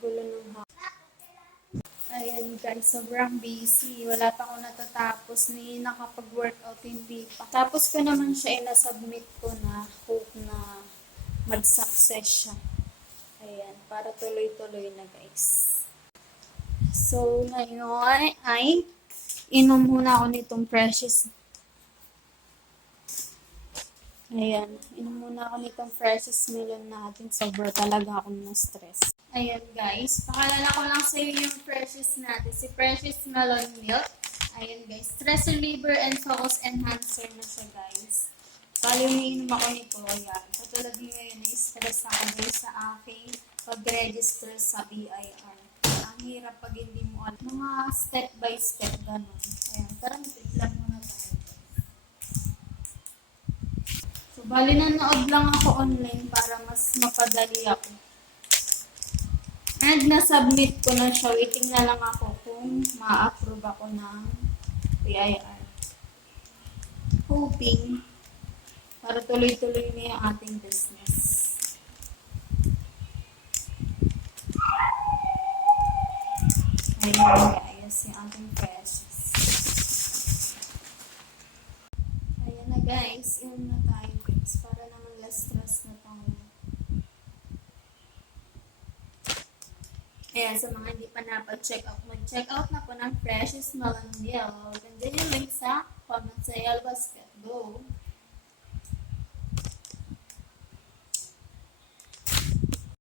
gulo ng Ayan guys, sobrang busy. Wala pa ako natatapos ni nakapag-workout, hindi pa. Tapos ko naman siya inasubmit ko na hope na mag-success siya. Ayan, para tuloy-tuloy na guys. So, ngayon ay inom muna ako nitong Precious. Ayan, inom muna ako nitong Precious Melon natin. Sobra talaga akong na-stress. Ayan guys, pakalala ko lang sa iyo yung Precious natin. Si Precious Melon Milk. Ayan guys, stress reliever and focus enhancer na siya guys. Bali yung inom ako nito. Ayan, katulad niyo ngayon, na-stress ako guys sa aking pag-register sa BIR. Ang hirap pag hindi mo alam. Mga step by step, ganun. Ayan, parang lang muna tayo. So, bali nanood lang ako online para mas mapadali ako. And na-submit ko na siya. Waiting na lang ako kung ma-approve ako ng PIR. Hoping para tuloy-tuloy na yung ating business. Ayan guys, yung ating Precious. Ayan na guys, yun na tayo guys. Para naman less stress na tayo. Ayan, sa mga hindi pa napag-check out, mag-check out na po ng Precious Melon Milk. And then yung link sa comment sa Yellow Basket. Go!